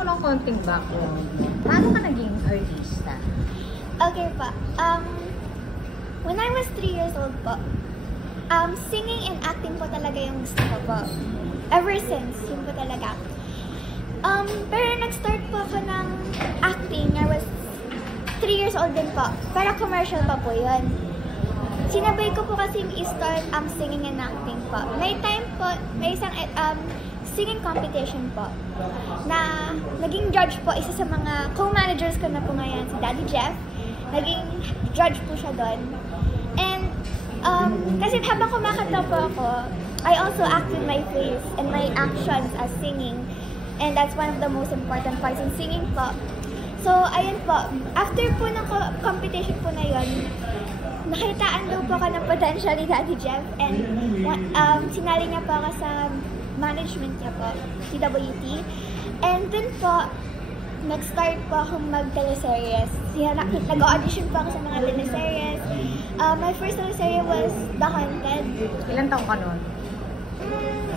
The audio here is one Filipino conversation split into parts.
ko ng konting background. Paano ka naging artista? Okay pa. When I was 3 years old po, singing and acting po talaga yung gusto ko po. Ever since, yun po talaga. Pero nag-start po ako ng acting. I was 3 years old din po. Pero commercial pa po yun. Sinabay ko po kasi i-start singing and acting po. May time po, may isang singing competition po na naging judge po, isa sa mga co-managers ko na po ngayon, si Daddy Jeff. Naging judge po siya doon. And kasi habang kumakanta po ako, I also act with my face and my actions as singing. And that's one of the most important parts in singing po. So, ayun po. After po ng competition po na yun, nakitaan daw po ako ng potential ni Daddy Jeff. And sinali niya po ako sa management niya po, CWT. And dun po, nag-start po akong mag-teleseries. Nag-audition po ako sa mga teleseries. My first teleserye was The Haunted. Ilan taong ka nun?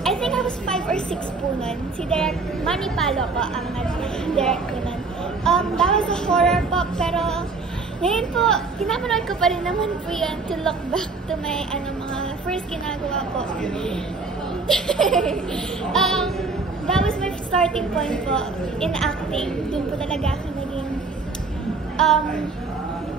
I think I was 5 or 6 po nun. Si Direk Manny Palo po ang nag-direct ko nun. That was a horror po, pero ngayon po, pinapanood ko pa rin naman po yan to look back to my mga first ginagawa po. That was my starting point po in acting. Doon po talaga ako naging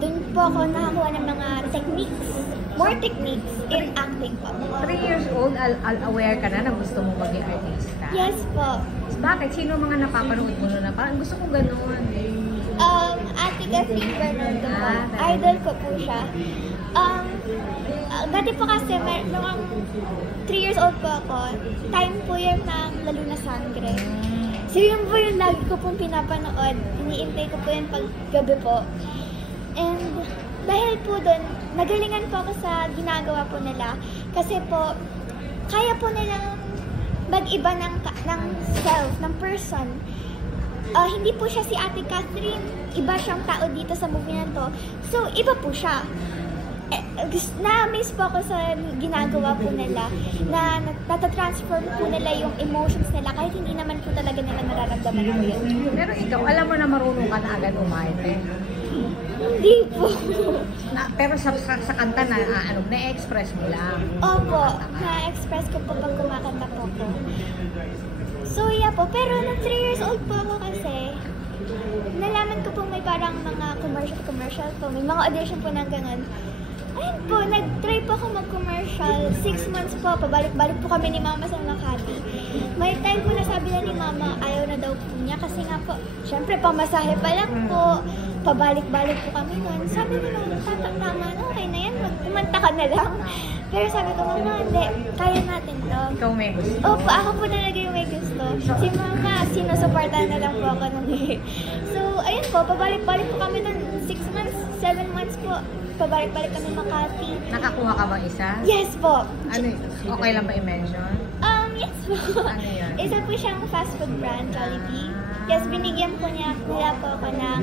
doon po ako nakakuha ng mga techniques, more techniques in acting po. 3 years old, aware ka na gusto mo maging artista? Yes po. Bakit? Sino mga napapanood mo na parang gusto ko gano'n? Ate Catherine Bernardo po. Idol ko po siya. Dati po kasi, noong 3 years old po ako, time po yun ng Lalo na Sangre. So yun po yung lagi ko pong pinapanood. Iniintay ko po yun pag gabi po. And dahil po doon, nagalingan po ako sa ginagawa po nila. Kasi po, kaya po nilang mag-iba ng self, ng person. Hindi po siya si Ate Catherine. Iba siyang tao dito sa movie na to. So, iba po siya. Na-amaze po ako sa ginagawa po nila na natatransform po nila yung emotions nila kahit hindi naman po talaga nila nararamdaman ng yun. Pero ikaw, alam mo na marunong ka na agad umarte. Hindi po. Pero sa kanta na-express mo lang. Opo, na-express ko po pag kumakanta po ko. So yeah po, pero nung 3 years old po ako kasi, nalaman ko po may parang mga commercial po, may mga audition po ng ganun. Ayun po, nag-try po ako mag-commercial. 6 months po, pabalik-balik po kami ni Mama sa Makati. May time po na sabi na ni Mama, ayaw na daw po niya kasi nga po, syempre pamasahe pa lang po, pabalik-balik po kami nun. Sabi ni Mama, tama na, okay na yan, kumanta ka na lang. Pero sabi ko, Mama, hindi, kaya natin to. Ikaw may gusto? Opo, ako po talaga yung may gusto. Si Mama, sinusuportahan na lang po ako nun eh. So, ayun po, pabalik-balik po kami nun, 6 months, 7 months po. Pabalik-balik kami Makati. Nakakuha ka bang isa? Yes po. Ano, okay lang ba i-mention? Yes po. Ano yun? Isa po siyang fast food brand, Jollibee. Yes, binigyan po nila po ako ng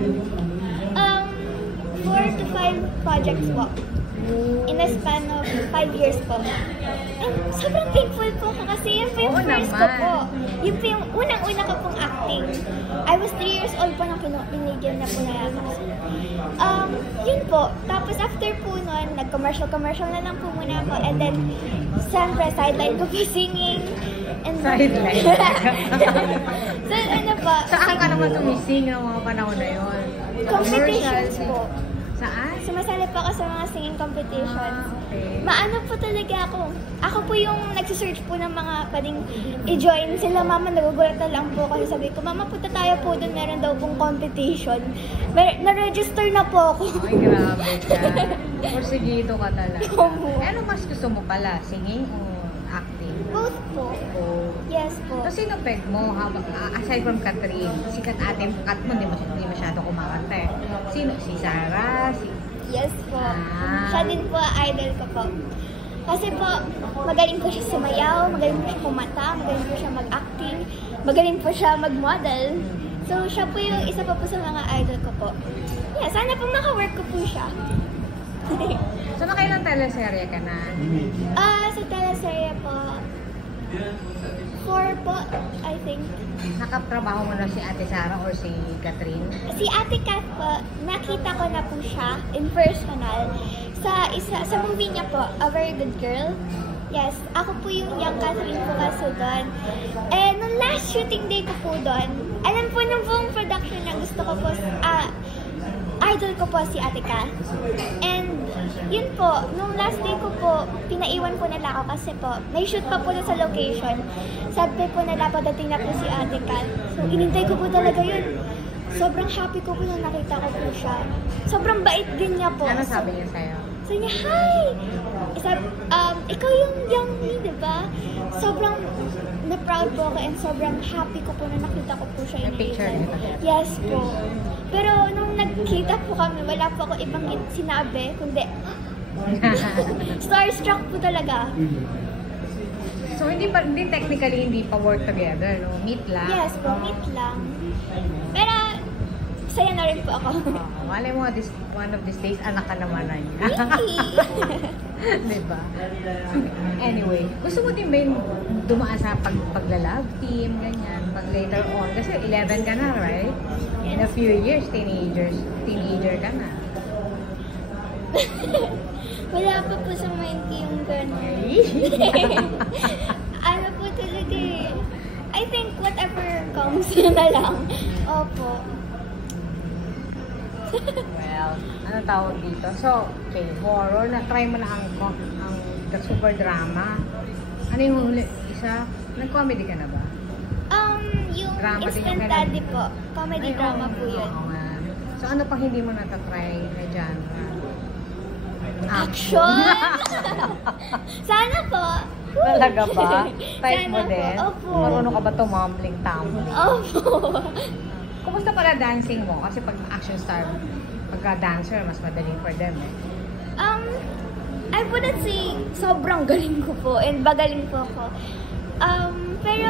4 to 5 projects po. In a span of 5 years po. And sobrang thankful po ako kasi yun po yung first ko po. Yun po yung unang-una ko pong acting. I was 3 years old po nang binigyan na po na ako. Yun po. Tapos after po nun, nag-commercial na lang po muna ako. And then, siyempre, sideline po po singing. And Sideline? so, ano po? Saan ka naman tumising ng mga panahon na yun? Competitions po. Saan? Sumasali po ako sa mga singing competitions. Okay. Maano po talaga ako. Ako po yung nagsisearch po ng mga pwedeng i-join sila. Mama, nagugulat na lang po kasi sabi ko, Mama, punta tayo po doon. Meron daw pong competition. Na-register na po ako. Ay, grabe ka. Porsigido ka talaga. Opo. Ano mas gusto mo pala? Singing o acting? Both po. Yes po. So, sino peg mo? Aside from Catherine, sikat ate mo, Kat mo, hindi masyado kumakanta eh. Sino? Si Sarah? Yes po. Siya din po, idol ko po. Kasi po, magaling po siya sumayaw, magaling po siya kumanta, magaling po siya mag-acting, magaling po siya mag-model. So, siya po yung isa pa po sa mga idol ko po. Yeah, sana po maka-work ko po siya. So, nakailang teleserye ka na? Sa teleserye po, 4 po, I think. Nakatrabaho mo na si Ate Sarah or si Catherine? Si Ate Kat po, nakita ko na po siya in personal sa movie niya po, A Very Good Girl. Yes, ako po yung young Catherine po kasi doon. Eh, nung last shooting day ko po doon, alam po ng buong production na gusto ko po, idol ko po si Ate Kat. And yun po, nung last day ko po, pinaiwan po nila ako kasi po, may shoot pa po na sa location. Sabi po nila, padating na po si Ate Kat. So, inintay ko po talaga yun. Sobrang happy ko po nung nakita ko po siya. Sobrang bait din niya po. Ano sabi niya sa'yo? Sabi niya, hi! Sabi, ikaw yung young me, diba? Sobrang na-proud po ako and sobrang happy ko po na nakita ko po siya in May picture real niya. life. Yes po. Pero nung nagkita po kami, wala po ako ibang sinabi, kundi starstruck po talaga. So, hindi technically hindi pa work together, no? Meet lang? Yes po, meet lang. Pero, saya na rin po ako. Malay mo, one of these days, anak ka naman na niya. Diba? Anyway, gusto mo din ba yung dumaan sa pagla-love team, ganyan, pag later on? Kasi 11 ka na, right? In a few years, teenager ka na. Wala pa po sa mind ko yung gano'n. Ano po talaga eh. I think whatever comes na lang. Opo. Well, ano tawag dito? So, okay, horror, na-try mo na ang the super drama. Ano yung huli? Isa? Nag-comedy ka na ba? Yung Drama din Instant yung Daddy po. Comedy Ay, drama oo, po yun. oo nga. So, ano pang hindi mo natatry na genre? Action! Sana po. Talaga ba? Type Sana mo din? po. Opo. Marunong ka ba tumbling-tumbling? Opo. Kumusta pala dancing mo? Kasi pag action star, pagka-dancer, mas madaling for them eh. I wouldn't say sobrang galing ko po and bagaling po ako. Pero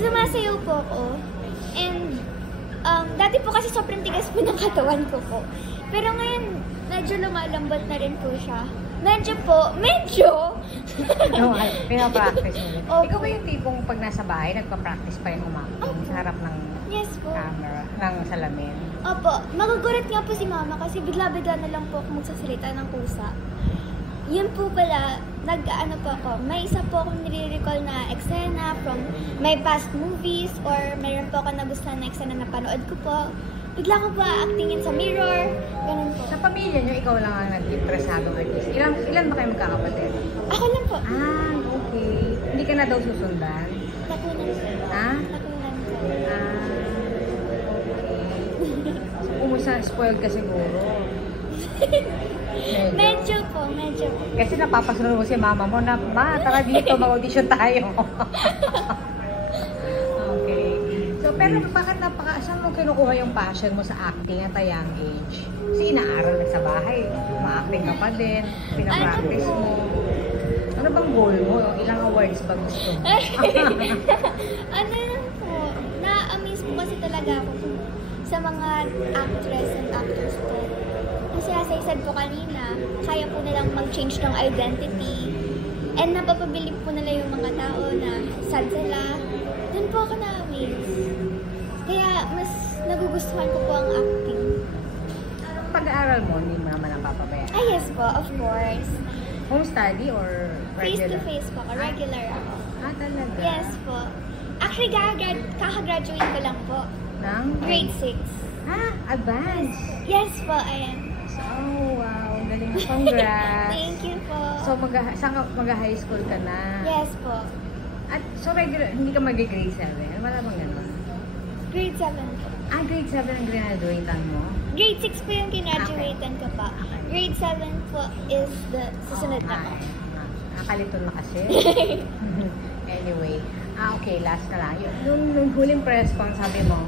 sumasayaw po ako. And dati po kasi sobrang tigas po ng katawan ko po. Pero ngayon, medyo lumalambot na rin po siya. Medyo! No, pinapractice mo rin. Opo. Ikaw ba yung tipong pag nasa bahay, nagpa-practice pa yung umakting sa harap ng Yes po. camera, ng salamin? Opo, magugulat nga po si mama kasi bigla-bigla na lang po ako magsasalita ng kusa. Yun po pala, nag-ano po ako, may isa po akong nire-recall na eksena from my past movies or mayroon po ako nagustuhan na eksena na panood ko po. Bigla ko pa actingin sa mirror, ganun po. Sa pamilya niyo, ikaw lang ang nag-interesadong artist. Ilan ba kayo magkakapatid? Ako lang po. Okay. Hindi ka na daw susundan? Nakunan po. Ha? Nakunan po. Okay. So, kumusta, spoiled ka siguro? Medyo po. Kasi napapasunod mo si mama mo na, ma, tara dito, mag-audition tayo. Okay. So, pero bakit saan mo kinukuha yung passion mo sa acting at a young age? Kasi inaaral ka sa bahay, ma-acting ka pa din, pinapractice mo. Ano bang goal mo? Ilang awards ba gusto mo? Ano lang po, na-amaze po kasi talaga ako sa mga actress and actors po. Kasi as I said po kanina, kaya po nilang mag-change ng identity. And napapabilib po nila yung mga tao na sad sila. Doon po ako na-amaze. Kaya mas nagugustuhan ko po ang acting. Pag-aaral mo, hindi mo naman napapabayaan. Ah, yes po, of course. Home study or regular? Face-to-face po ako, regular ako. Talaga? Yes po. Actually, kakagraduate ko lang po. Ng? Grade 6. Advance? Yes po, I am. Oh, wow. Galing. Congrats. Thank you po. So, mag-high school ka na? Yes po. At so, regular, hindi ka mag-grade 7? Wala bang gano'n? Grade 7 po. Grade 7 ang graduatean mo? Grade 6 po yung ginaduatean ko pa. Grade 7 po is the susunod na po. Nakalito na kasi. Anyway. Okay, last na lang. Nung huling press con, sabi mo,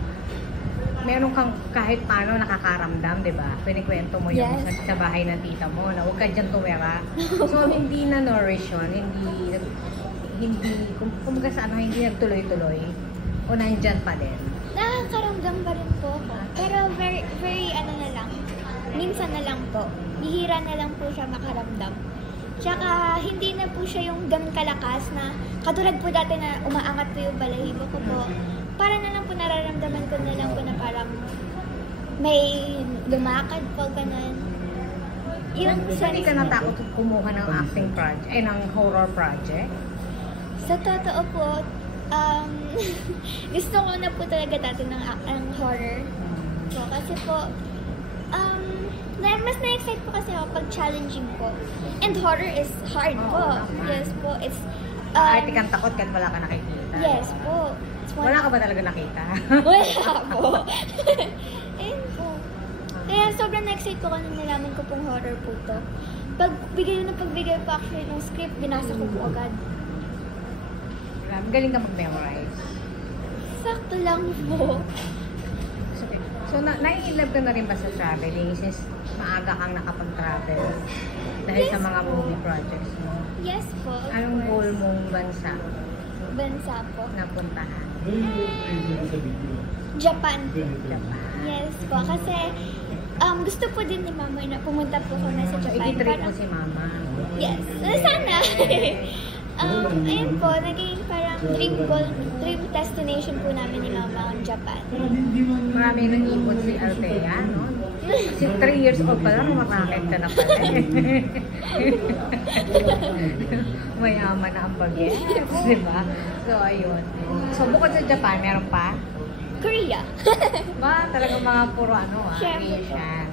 meron kang kahit paano nakakaramdam, di ba? Pinikwento mo yung Yes. sa bahay ng tita mo na huwag ka dyan tumira. So, hindi na-nourish yun, kumbaga sa ano, hindi nagtuloy-tuloy. O nandyan pa din. Nakakaramdam pa rin po ako. Pero very ano na lang. Minsan na lang po. Bihira na lang po siya makaramdam. Tsaka hindi na po siya yung ganun kalakas na katulad po dati na umaangat po yung balahibo ko po. Para na lang po nararamdaman ko na lang po na parang may lumakad po, ganun. So, hindi ka natakot kumuha ng acting project, ng horror project? Sa totoo po, gusto ko na po talaga dati ng horror. So, kasi po, mas na-excite po kasi ako pag challenging po. And horror is hard po. Naman. Yes po, it's... Ay, di kang takot kahit wala ka nakikita? Yes po. Wala ka ba talaga nakita? Wala po. Ayun po. Kaya sobrang na-excite po nung nalaman ko pong horror po to. Pagbigay po actually ng script, binasa ko po agad. Galing ka mag-memorize. Sakto lang po. So, nai-love ka na rin ba sa traveling since maaga kang nakapag-travel dahil sa mga movie projects mo? Yes po. of Anong goal course. mong bansa Bansa po. na puntahan? Japan. Japan. Yes po. Kasi gusto po din ni Mama na pumunta po kami sa So, Japan. i-treat mo si Mama. Yes. Sana. Ayun po, naging parang dream destination po namin ni Mama ang Japan. Marami nang ipon si Althea, no? Kasi 3 years old pa lang, makakit ka na pala. Mayaman na ang bagets, di ba? So, ayun. So, bukod sa Japan, meron pa? Korea. Ba, talagang mga puro Siyempre. Asian.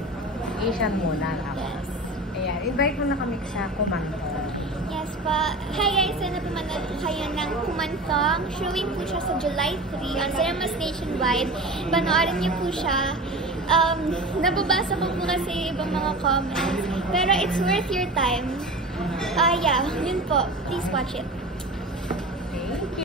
Asian muna tapos. Ayan, invite mo na kami sa Kumanto. Yes po. Hi guys, sana pumanood po kayo ng Kumantong. Showing po siya sa July 3 on Cinemas Nationwide. Panoorin niyo po siya. Nababasa ko po kasi ibang mga comments. Pero it's worth your time. Yeah, yun po. Please watch it.